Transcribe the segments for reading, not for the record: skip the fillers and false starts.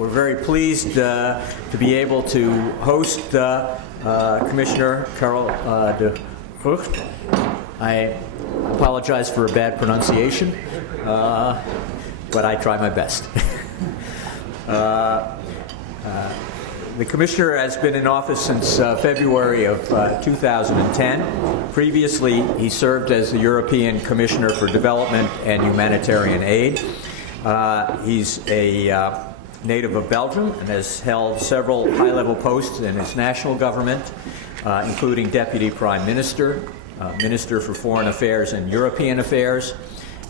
We're very pleased to be able to host Commissioner Karel de Gucht. I apologize for a bad pronunciation, but I try my best. The Commissioner has been in office since February of 2010. Previously, he served as the European Commissioner for Development and Humanitarian Aid. He's a native of Belgium and has held several high-level posts in his national government, including Deputy Prime Minister, Minister for Foreign Affairs and European Affairs,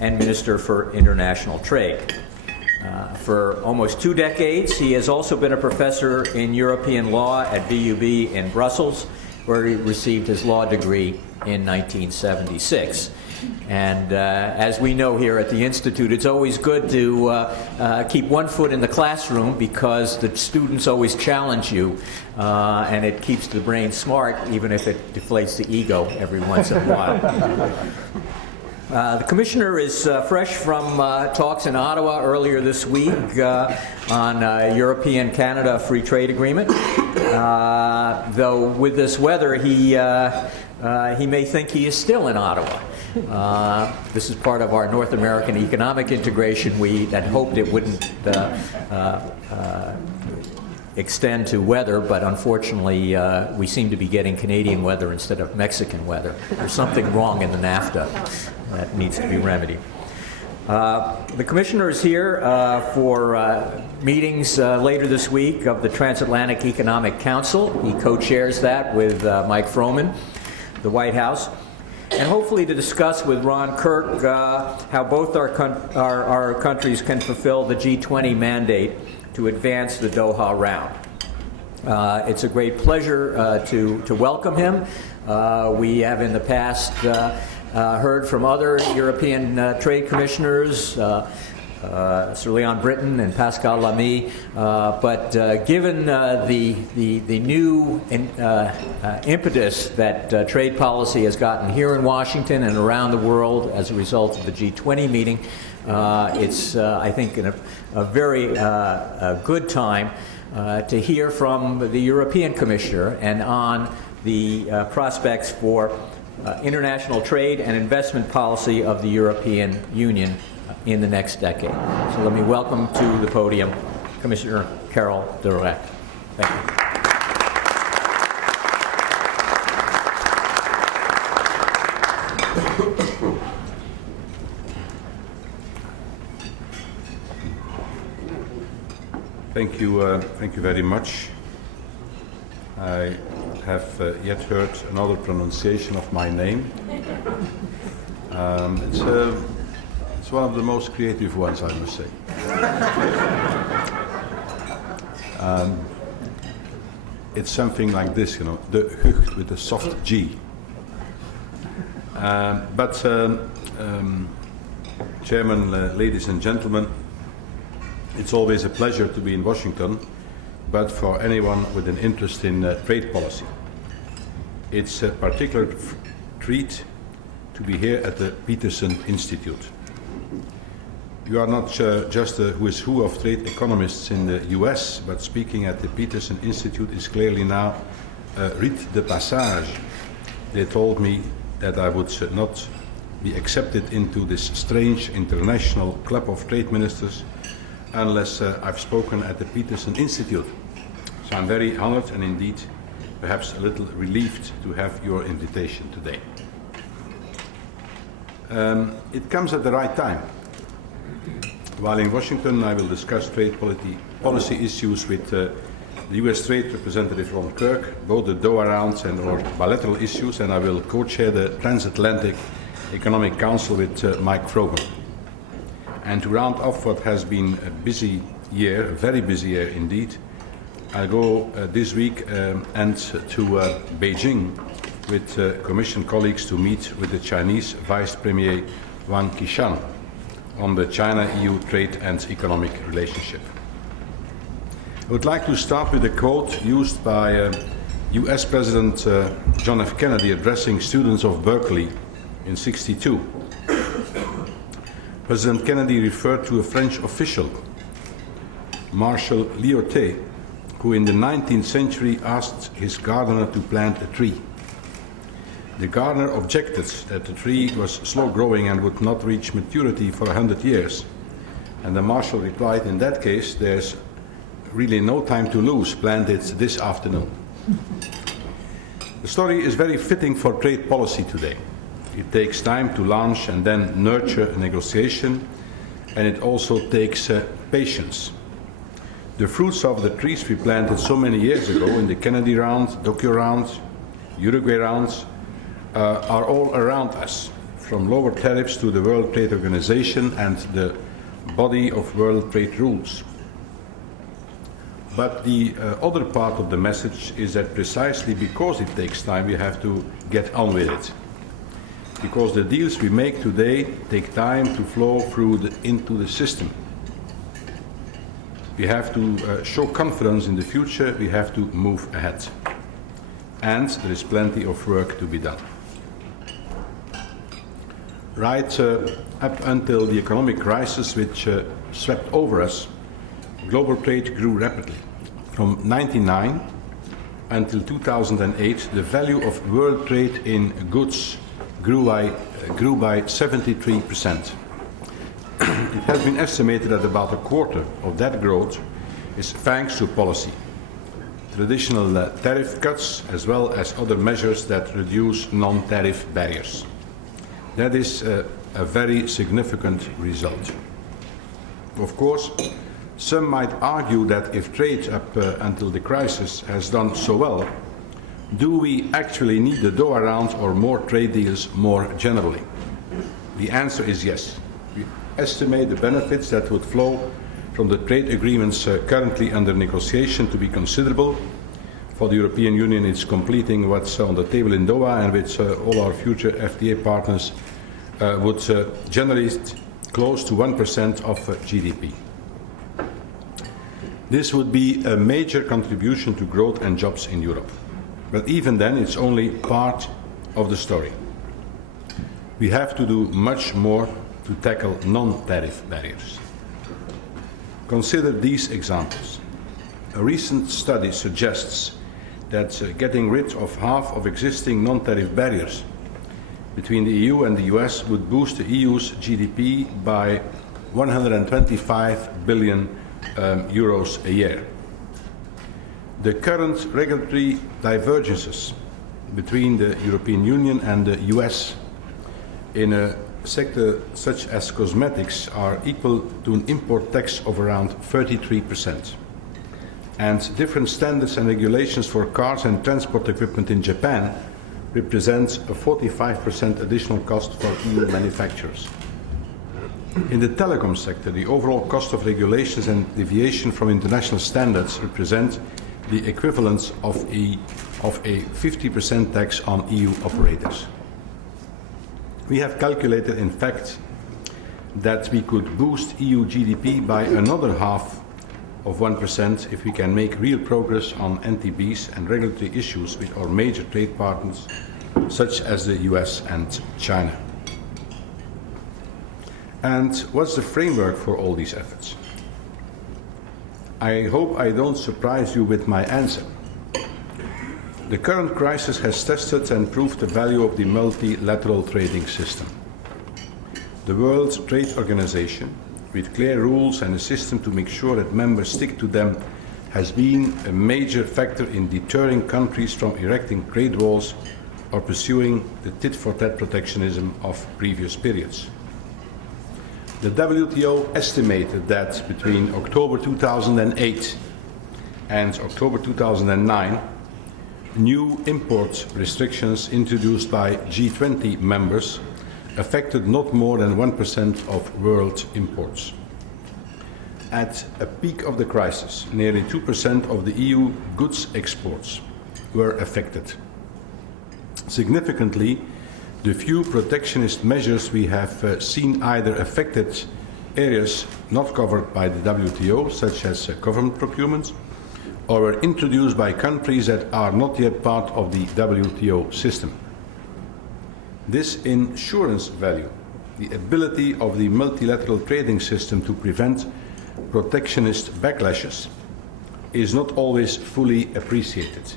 and Minister for International Trade. For almost 2 decades, he has also been a professor in European law at VUB in Brussels, where he received his law degree in 1976. And as we know here at the Institute, it's always good to keep one foot in the classroom because the students always challenge you, and it keeps the brain smart, even if it deflates the ego every once in a while. The Commissioner is fresh from talks in Ottawa earlier this week on European-Canada Free Trade Agreement. Though with this weather, he may think he is still in Ottawa. This is part of our North American economic integration. We had hoped it wouldn't extend to weather, but unfortunately we seem to be getting Canadian weather instead of Mexican weather. There's something wrong in the NAFTA that needs to be remedied. The Commissioner is here for meetings later this week of the Transatlantic Economic Council. He co-chairs that with Mike Froman, the White House, and hopefully to discuss with Ron Kirk how both our countries can fulfill the G20 mandate to advance the Doha round. It's a great pleasure to welcome him. We have in the past heard from other European trade commissioners, Sir Leon Britton and Pascal Lamy, but given the new impetus that trade policy has gotten here in Washington and around the world as a result of the G20 meeting, it's, I think, a very good time to hear from the European Commissioner and on the prospects for international trade and investment policy of the European Union in the next decade. So let me welcome to the podium Commissioner Karel de Gucht. Thank you. Thank you very much. I have yet heard another pronunciation of my name. It's one of the most creative ones, I must say. It's something like this, you know, de Gucht with a soft G. Chairman, ladies and gentlemen, it's always a pleasure to be in Washington, but for anyone with an interest in trade policy. It's a particular treat to be here at the Peterson Institute. You are not just a who is who of trade economists in the US, but speaking at the Peterson Institute is clearly now a rite de passage. They told me that I would not be accepted into this strange international club of trade ministers unless I've spoken at the Peterson Institute. So I'm very honored and indeed perhaps a little relieved to have your invitation today. It comes at the right time. While in Washington, I will discuss trade policy issues with the U.S. Trade Representative Ron Kirk, both the Doha rounds and our bilateral issues, and I will co-chair the Transatlantic Economic Council with Mike Froman. And to round off what has been a busy year, a very busy year indeed, I'll go this week and to Beijing with Commission colleagues to meet with the Chinese Vice Premier Wang Qishan on the China-EU trade and economic relationship. I would like to start with a quote used by US President John F. Kennedy addressing students of Berkeley in '62. President Kennedy referred to a French official Marshal Lyautey, who in the 19th century asked his gardener to plant a tree. The gardener objected that the tree was slow growing and would not reach maturity for 100 years. And the marshal replied, in that case, there's really no time to lose, plant it this afternoon. The story is very fitting for trade policy today. It takes time to launch and then nurture a negotiation, and it also takes patience. The fruits of the trees we planted so many years ago in the Kennedy Round, Tokyo Round, Uruguay Rounds are all around us, from lower tariffs to the World Trade Organization and the body of world trade rules. But the other part of the message is that precisely because it takes time, we have to get on with it. Because the deals we make today take time to flow through into the system. We have to show confidence in the future, we have to move ahead. And there is plenty of work to be done. Right up until the economic crisis which swept over us, global trade grew rapidly. From 1999 until 2008, the value of world trade in goods grew by 73%. It has been estimated that about a quarter of that growth is thanks to policy. Traditional tariff cuts as well as other measures that reduce non-tariff barriers. That is a very significant result. Of course, some might argue that if trade up until the crisis has done so well, do we actually need the Doha Round or more trade deals more generally? The answer is yes. We estimate the benefits that would flow from the trade agreements currently under negotiation to be considerable. For the European Union, it's completing what's on the table in Doha, and which all our future FTA partners would generate close to 1% of GDP. This would be a major contribution to growth and jobs in Europe. But even then, it's only part of the story. We have to do much more to tackle non-tariff barriers. Consider these examples. A recent study suggests that getting rid of half of existing non-tariff barriers between the EU and the US would boost the EU's GDP by 125 billion euros a year. The current regulatory divergences between the European Union and the US in a sector such as cosmetics are equal to an import tax of around 33%. And different standards and regulations for cars and transport equipment in Japan represent a 45% additional cost for EU manufacturers. In the telecom sector, the overall cost of regulations and deviation from international standards represent the equivalent of a 50% tax on EU operators. We have calculated, in fact, that we could boost EU GDP by another half of 1% if we can make real progress on NTBs and regulatory issues with our major trade partners, such as the US and China. And what's the framework for all these efforts? I hope I don't surprise you with my answer. The current crisis has tested and proved the value of the multilateral trading system. The World Trade Organization, with clear rules and a system to make sure that members stick to them, has been a major factor in deterring countries from erecting trade walls or pursuing the tit-for-tat protectionism of previous periods. The WTO estimated that between October 2008 and October 2009, new import restrictions introduced by G20 members affected not more than 1% of world imports. At a peak of the crisis, nearly 2% of the EU goods exports were affected. Significantly, the few protectionist measures we have seen either affected areas not covered by the WTO, such as government procurement, or were introduced by countries that are not yet part of the WTO system. This insurance value, the ability of the multilateral trading system to prevent protectionist backlashes is not always fully appreciated.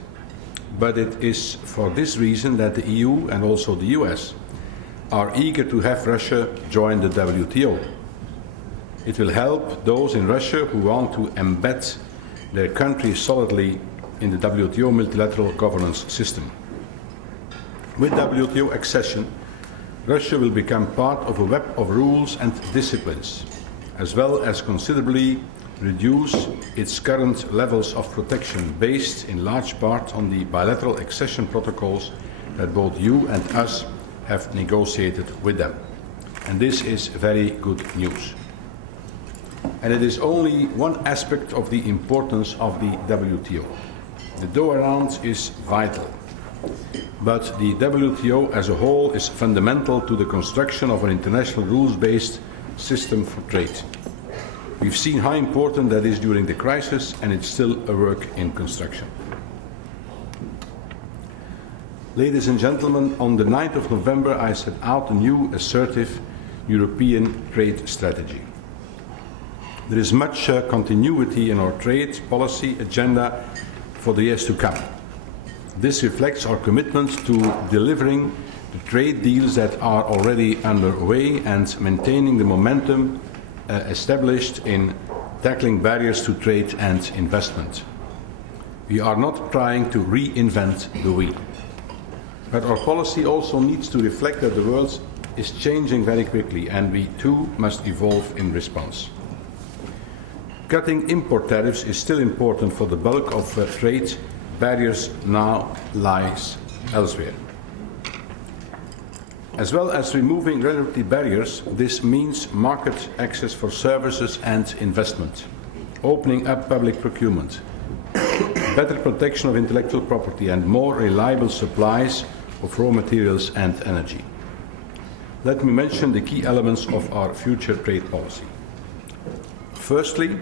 But it is for this reason that the EU and also the US are eager to have Russia join the WTO. It will help those in Russia who want to embed their country solidly in the WTO multilateral governance system. With WTO accession, Russia will become part of a web of rules and disciplines, as well as considerably reduce its current levels of protection based in large part on the bilateral accession protocols that both you and us have negotiated with them. And this is very good news. And it is only one aspect of the importance of the WTO. The Doha Round is vital, but the WTO as a whole is fundamental to the construction of an international rules-based system for trade. We've seen how important that is during the crisis, and it's still a work in construction. Ladies and gentlemen, on the 9th of November, I set out a new assertive European trade strategy. There is much continuity in our trade policy agenda for the years to come. This reflects our commitment to delivering the trade deals that are already underway and maintaining the momentum established in tackling barriers to trade and investment. We are not trying to reinvent the wheel. But our policy also needs to reflect that the world is changing very quickly, and we too must evolve in response. Cutting import tariffs is still important for the bulk of trade. Barriers now lies elsewhere. As well as removing regulatory barriers, this means market access for services and investment, opening up public procurement, better protection of intellectual property, and more reliable supplies of raw materials and energy. Let me mention the key elements of our future trade policy. Firstly,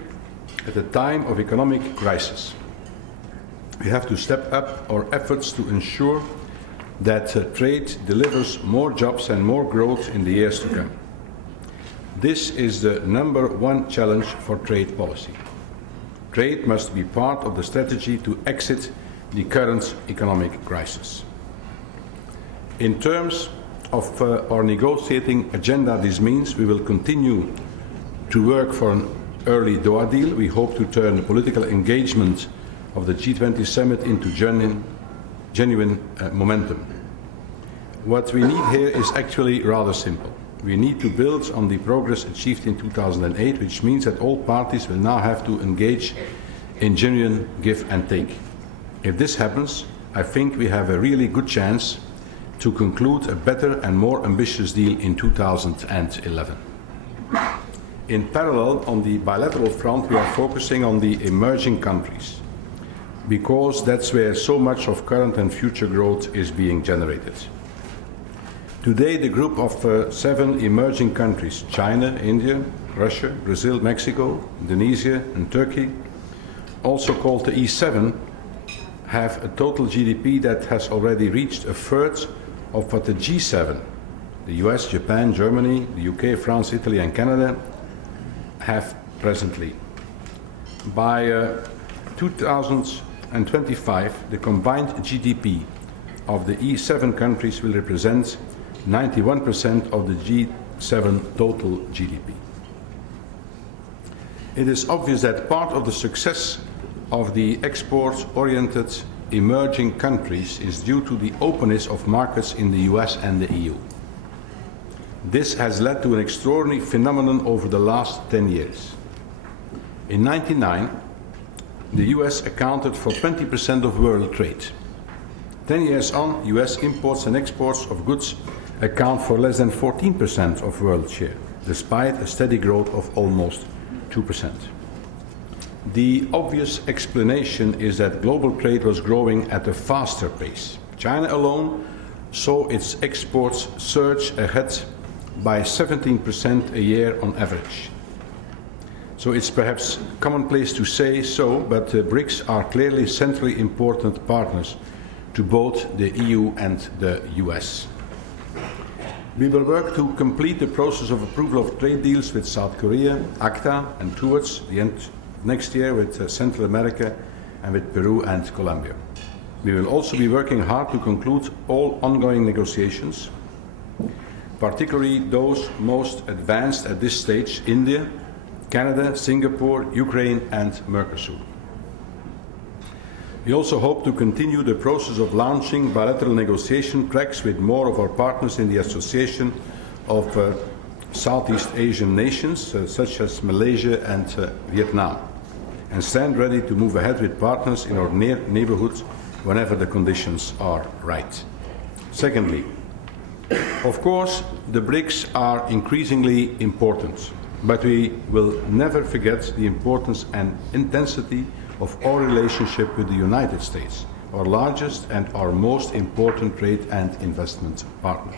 at a time of economic crisis, we have to step up our efforts to ensure that trade delivers more jobs and more growth in the years to come. This is the #1 challenge for trade policy. Trade must be part of the strategy to exit the current economic crisis. In terms of our negotiating agenda, this means we will continue to work for an early Doha deal. We hope to turn the political engagement of the G20 summit into genuine momentum. What we need here is actually rather simple. We need to build on the progress achieved in 2008, which means that all parties will now have to engage in genuine give and take. If this happens, I think we have a really good chance to conclude a better and more ambitious deal in 2011. In parallel, on the bilateral front, we are focusing on the emerging countries, because that's where so much of current and future growth is being generated. Today, the group of 7 emerging countries, China, India, Russia, Brazil, Mexico, Indonesia, and Turkey, also called the E7, have a total GDP that has already reached a third of what the G7, the US, Japan, Germany, the UK, France, Italy, and Canada, have presently. By 2025, the combined GDP of the E7 countries will represent 91% of the G7 total GDP. It is obvious that part of the success of the export-oriented emerging countries is due to the openness of markets in the US and the EU. This has led to an extraordinary phenomenon over the last 10 years. In 1999, the US accounted for 20% of world trade. 10 years on, US imports and exports of goods account for less than 14% of world share, despite a steady growth of almost 2%. The obvious explanation is that global trade was growing at a faster pace. China alone saw its exports surge ahead by 17% a year on average. So it's perhaps commonplace to say so, but the BRICS are clearly centrally important partners to both the EU and the US. We will work to complete the process of approval of trade deals with South Korea, ACTA, and towards the end of next year with Central America and with Peru and Colombia. We will also be working hard to conclude all ongoing negotiations, particularly those most advanced at this stage: India, Canada, Singapore, Ukraine, and Mercosur. We also hope to continue the process of launching bilateral negotiation tracks with more of our partners in the Association of Southeast Asian nations, such as Malaysia and Vietnam, and stand ready to move ahead with partners in our near neighborhood whenever the conditions are right. Secondly, of course, the BRICS are increasingly important, but we will never forget the importance and intensity of our relationship with the United States, our largest and our most important trade and investment partner.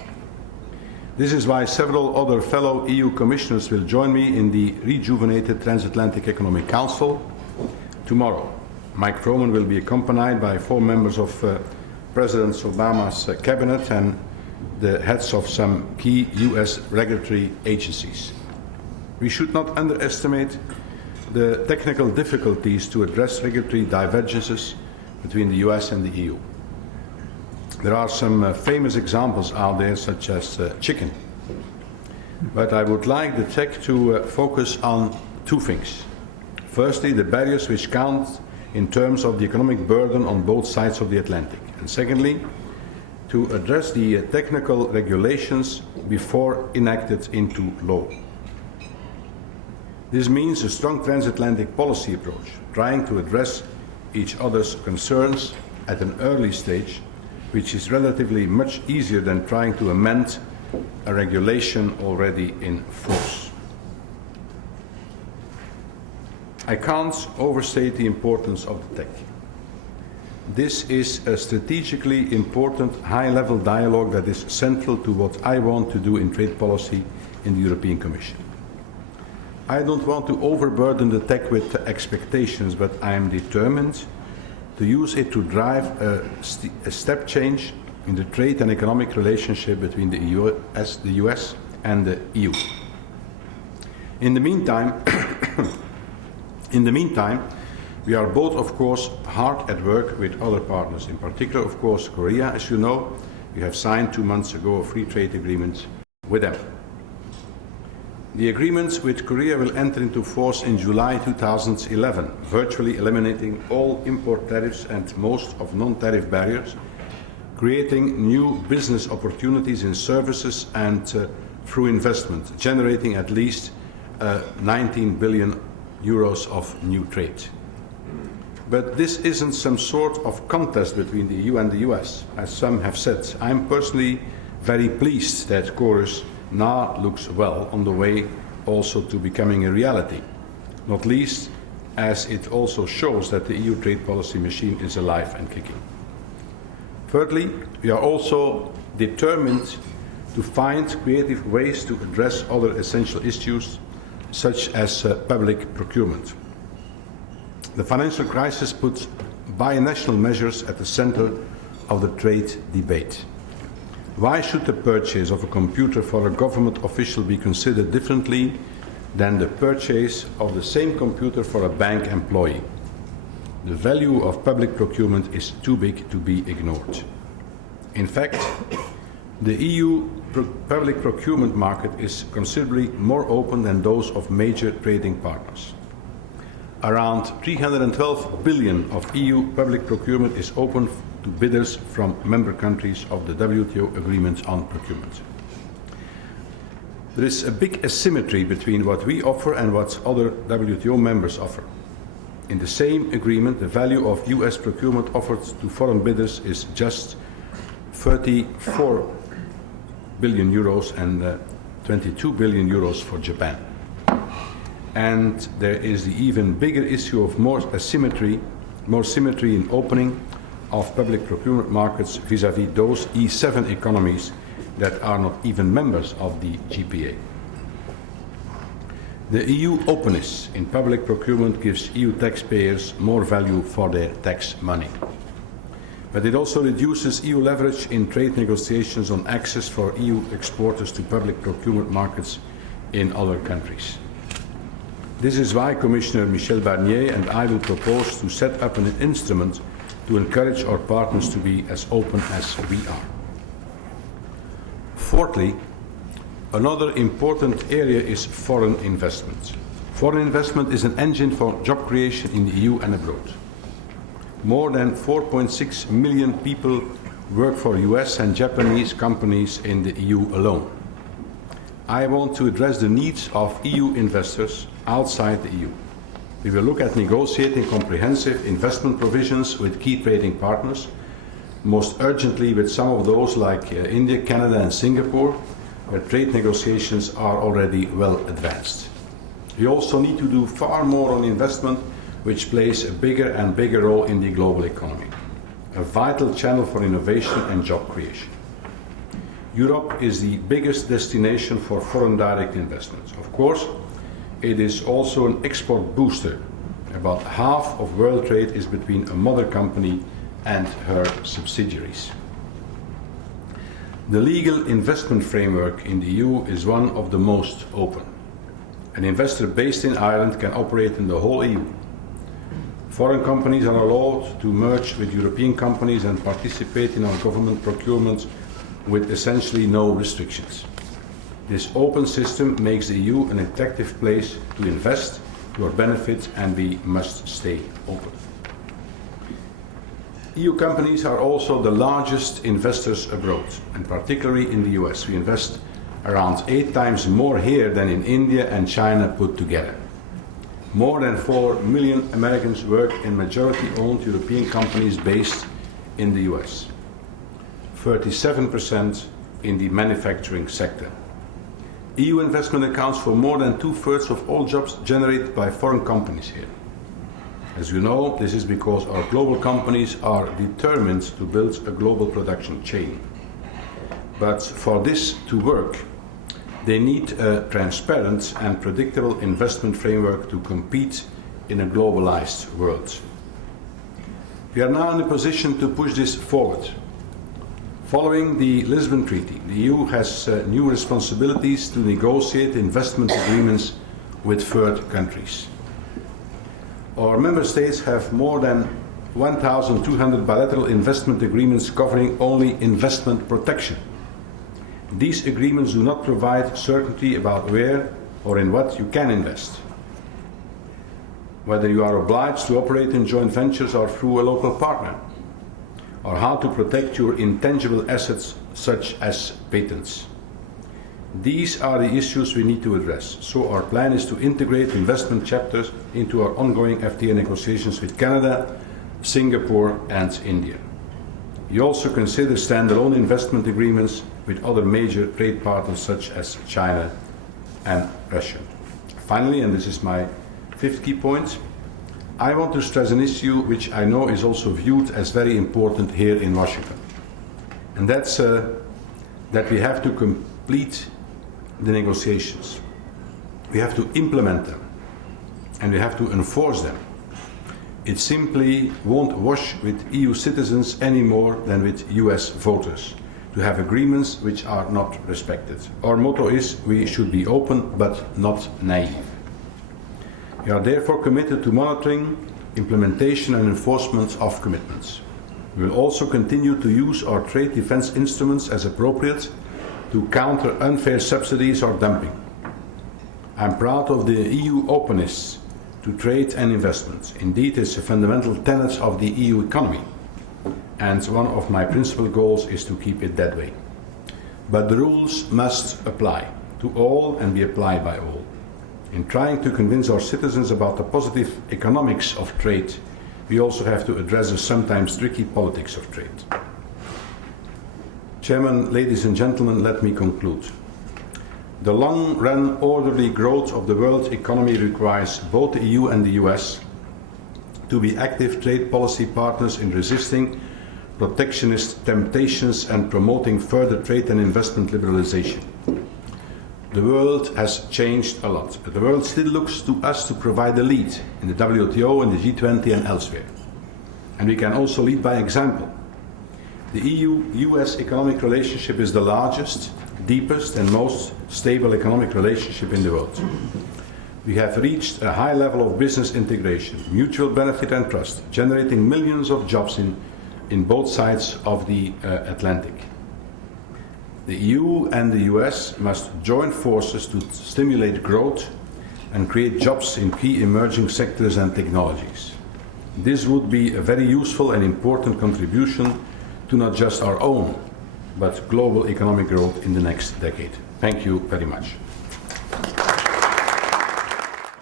This is why several other fellow EU commissioners will join me in the rejuvenated Transatlantic Economic Council tomorrow. Mike Froman will be accompanied by 4 members of President Obama's cabinet and the heads of some key US regulatory agencies. We should not underestimate the technical difficulties to address regulatory divergences between the US and the EU. There are some famous examples out there, such as chicken. But I would like the TEC to focus on 2 things. Firstly, the barriers which count in terms of the economic burden on both sides of the Atlantic. And secondly, to address the technical regulations before enacted into law. This means a strong transatlantic policy approach, trying to address each other's concerns at an early stage, which is relatively much easier than trying to amend a regulation already in force. I can't overstate the importance of the TEC. This is a strategically important high-level dialogue that is central to what I want to do in trade policy in the European Commission. I don't want to overburden the TEC with expectations, but I am determined to use it to drive a step change in the trade and economic relationship between the US and the EU. In the meantime, we are both, of course, hard at work with other partners, in particular, of course, Korea. As you know, we have signed 2 months ago a free trade agreement with them. The agreements with Korea will enter into force in July 2011, virtually eliminating all import tariffs and most of non-tariff barriers, creating new business opportunities in services and through investment, generating at least 19 billion euros of new trade. But this isn't some sort of contest between the EU and the US, as some have said. I'm personally very pleased that Chorus now looks well on the way also to becoming a reality, not least as it also shows that the EU trade policy machine is alive and kicking. Thirdly, we are also determined to find creative ways to address other essential issues, such as public procurement. The financial crisis puts binational measures at the center of the trade debate. Why should the purchase of a computer for a government official be considered differently than the purchase of the same computer for a bank employee? The value of public procurement is too big to be ignored. In fact, the EU public procurement market is considerably more open than those of major trading partners. Around 312 billion of EU public procurement is open to bidders from member countries of the WTO agreement on procurement. There is a big asymmetry between what we offer and what other WTO members offer. In the same agreement, the value of US procurement offered to foreign bidders is just 34 billion euros and 22 billion euros for Japan. And there is the even bigger issue of more symmetry in opening of public procurement markets vis-à-vis those E7 economies that are not even members of the GPA. The EU openness in public procurement gives EU taxpayers more value for their tax money. but it also reduces EU leverage in trade negotiations on access for EU exporters to public procurement markets in other countries. This is why Commissioner Michel Barnier and I will propose to set up an instrument to encourage our partners to be as open as we are. Fourthly, another important area is foreign investment. Foreign investment is an engine for job creation in the EU and abroad. More than 4.6 million people work for US and Japanese companies in the EU alone. I want to address the needs of EU investors outside the EU. We will look at negotiating comprehensive investment provisions with key trading partners, most urgently with some of those like India, Canada and Singapore, where trade negotiations are already well advanced. We also need to do far more on investment, which plays a bigger and bigger role in the global economy, a vital channel for innovation and job creation. Europe is the biggest destination for foreign direct investments. Of course, it is also an export booster. About half of world trade is between a mother company and her subsidiaries. The legal investment framework in the EU is one of the most open. An investor based in Ireland can operate in the whole EU. Foreign companies are allowed to merge with European companies and participate in our government procurement with essentially no restrictions. This open system makes the EU an attractive place to invest to our benefit, and we must stay open. EU companies are also the largest investors abroad, and particularly in the US. We invest around 8 times more here than in India and China put together. More than 4 million Americans work in majority-owned European companies based in the US. 37% in the manufacturing sector. EU investment accounts for more than 2/3 of all jobs generated by foreign companies here. As you know, this is because our global companies are determined to build a global production chain. But for this to work, they need a transparent and predictable investment framework to compete in a globalized world. We are now in a position to push this forward. Following the Lisbon Treaty, the EU has new responsibilities to negotiate investment agreements with third countries. Our member states have more than 1,200 bilateral investment agreements covering only investment protection. These agreements do not provide certainty about where or in what you can invest, whether you are obliged to operate in joint ventures or through a local partner, or how to protect your intangible assets such as patents. These are the issues we need to address, so our plan is to integrate investment chapters into our ongoing FTA negotiations with Canada, Singapore and India. We also consider standalone investment agreements with other major trade partners such as China and Russia. Finally, and this is my 5th key point, I want to stress an issue which I know is also viewed as very important here in Washington. And that's that we have to complete the negotiations. We have to implement them and we have to enforce them. It simply won't wash with EU citizens any more than with US voters to have agreements which are not respected. Our motto is we should be open but not naive. We are therefore committed to monitoring, implementation and enforcement of commitments. We will also continue to use our trade defence instruments as appropriate to counter unfair subsidies or dumping. I'm proud of the EU openness to trade and investment. Indeed, it's a fundamental tenet of the EU economy, and one of my principal goals is to keep it that way. But the rules must apply to all and be applied by all. In trying to convince our citizens about the positive economics of trade, we also have to address the sometimes tricky politics of trade. Chairman, ladies and gentlemen, let me conclude. The long-run orderly growth of the world economy requires both the EU and the US to be active trade policy partners in resisting protectionist temptations and promoting further trade and investment liberalization. The world has changed a lot, but the world still looks to us to provide the lead in the WTO and the G20 and elsewhere. And we can also lead by example. The EU-US economic relationship is the largest, deepest and most stable economic relationship in the world. We have reached a high level of business integration, mutual benefit and trust, generating millions of jobs in both sides of the Atlantic. The EU and the US must join forces to stimulate growth and create jobs in key emerging sectors and technologies. This would be a very useful and important contribution to not just our own, but global economic growth in the next decade. Thank you very much.